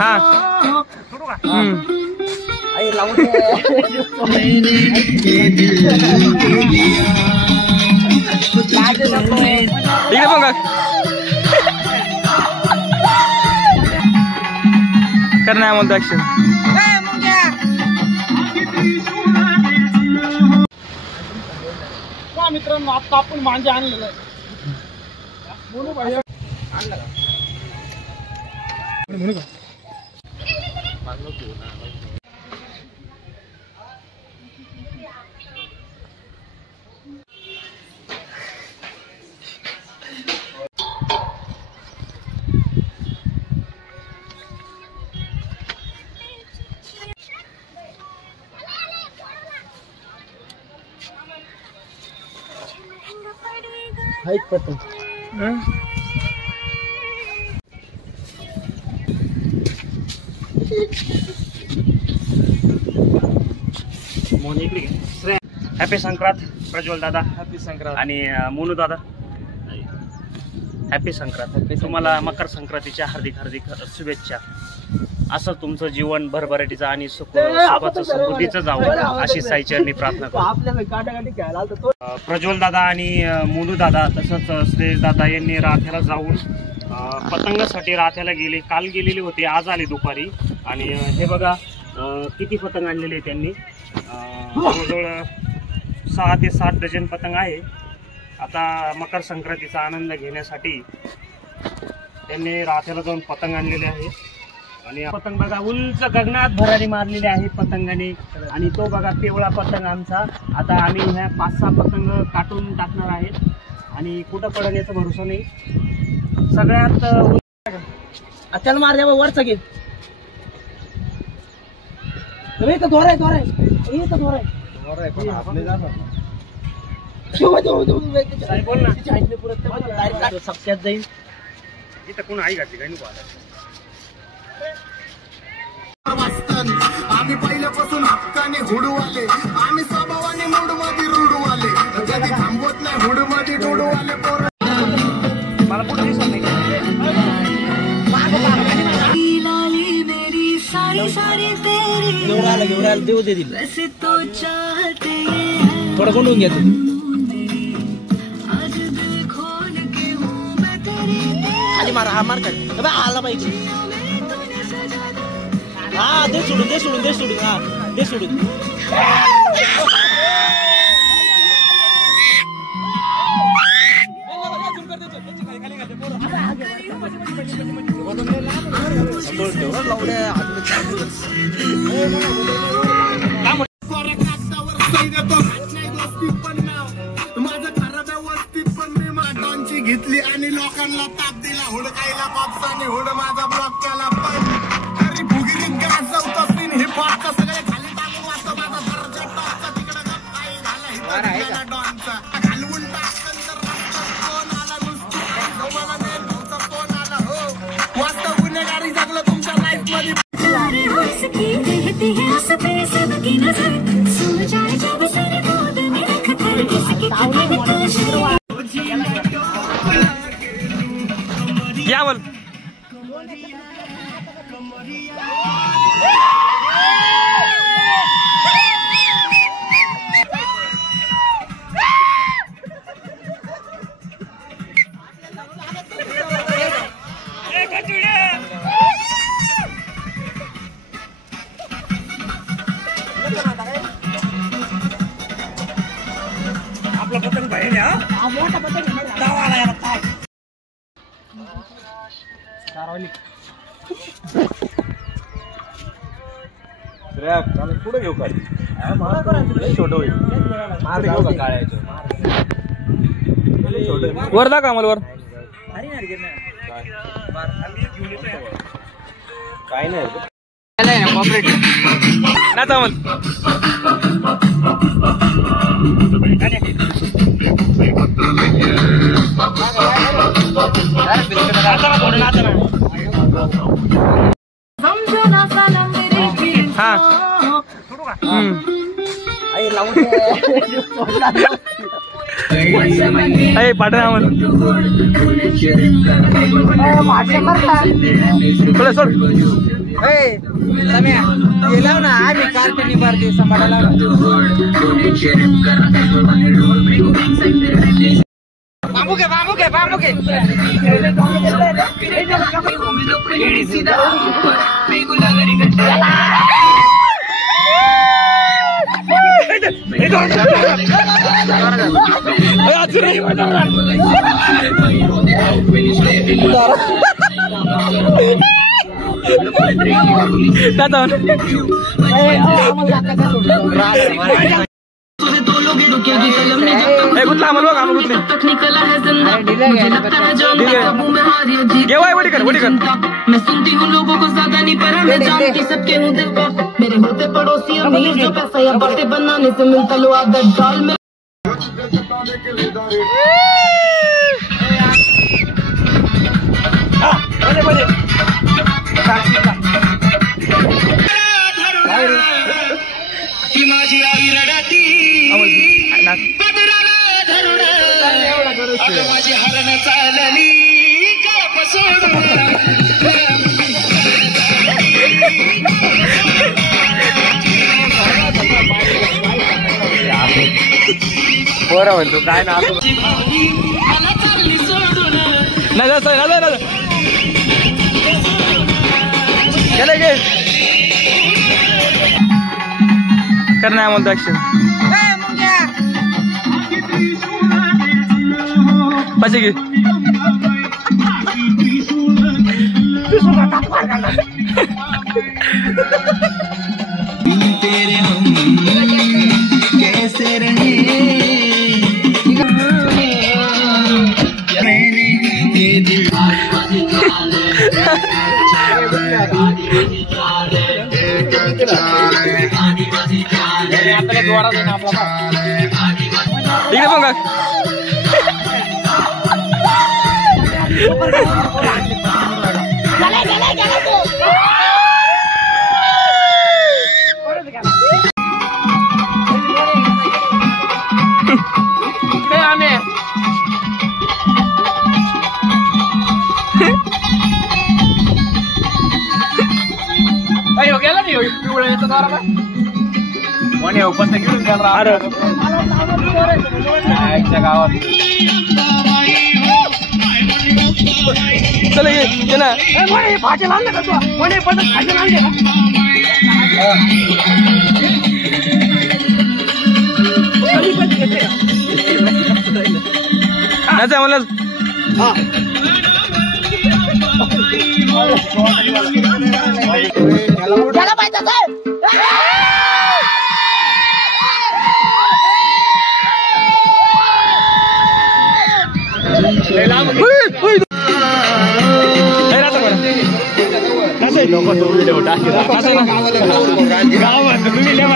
हाँ करना है बोलतो ऍक्शन मित्रांनो आता आपण मांजा आणलेलं आहे म्हणून भाई आणला का म्हणू का मागलो तू ना हाइट पतंग हॅपी संक्रांत प्रज्वल दादा, हॅपी संक्रांत आणि मोनू दादा हॅपी संक्रांत. तुम्हाला मकर संक्रांतीच्या हार्दिक हार्दिक शुभेच्छा. असं तुमचं जीवन भरभराटीचं आणि सुखाचं समृद्धीचं जावं अशी साईचरणी प्रार्थना करतो. प्रज्वल दादा आणि मोनू दादा तसंच श्रेयस दादा यांनी राथ्याला जाऊन पतंगासाठी राथ्याला गेले. काल गेलेले होते, आज आले दुपारी. आणि हे बघा किती पतंग आणलेले त्यांनी. जवळजवळ 6 ते 7 डझन पतंग आहे. आता मकर संक्रांतीचा आनंद घेण्यासाठी त्यांनी राथ्याला जाऊन पतंग आणलेले आहे. आणि पतंग बघा उंच गगनात भरारी मारलेले आहे पतंगाने. आणि तो बघा पिवळा पतंग आमचा. आता आम्ही ह्या 5-6 पतंग काटून टाकणार आहेत आणि कुठं पडेल याचा भरोसा नाही. सगळ्यात त्याला मार द्या वरचा घे. इथं दोर आहे दोर आहे इथं दोर आहे बोल ना. सप्त्यात जाईल इथं कोण आई घातली काय नको आता. आम्ही पहिल्यापासून हक्काने हुडू आले. आम्ही स्वभावाने मूड मध्ये रुडू आले. कधी थांबवत नाही हुड मध्ये डुडू आले. मला कुठे दिसत नाही. घेऊन देऊ दे दिल थोडं कोंडून घ्या तुम्ही. खाली मारा हा मार खाली आला पाहिजे. हा दे सोडून दे सोडून दे सोडून हा दे सोडून. माझं खरं व्यवस्थित पण मी माटांची घेतली आणि लोकांना ताप दिला. हुडकायला पापसाने हुड माझा ब्लॉक केला. पण तरी भुगिरीत गाजवतो सीन हिप हॉपचा सगळे खाली टाकून वाचतो माझा दर्जा टॉपचा. तिकडं काही झाला हिचा डॉनचा घालवून टाकन तर फोन आला नुसती मला भाऊचा फोन आला. हो वास्तव गुन्हेगारी जगलं तुमच्या लाईफ मध्ये. क्या बोल आपला पतंग बाहेर या मोठा पतंग पुढे घेऊ का छोट होईल वर दाखवा मला वर. काय नाही ना चावल हाँ अरे पाठवा अमोल थोडं सोड ना आम्ही कार्टनी पार्टी समाडाला बाबूके कुठला आम्हाला बघ आम्हाला कुठली मैं सुनती हूँ लोगों को ज्यादा नहीं पर मैं जानती सबके हूँ दिल को मेरे होते पड़ोसी अमीर जो पैसा या बातें बनाने से मिलता लो आदत डाल में माझी आई रडाती माझी हरण चालली बरं म्हणतो काय ना कर नाही म्हणतो ऍक्शन पाचशे घे तेरे हम कैसे रहे मैंने ये दिल इकडे बघ गावात चल ये ना भाजी आणलं का तू कोणी पण भाजी आणले ना मला गावात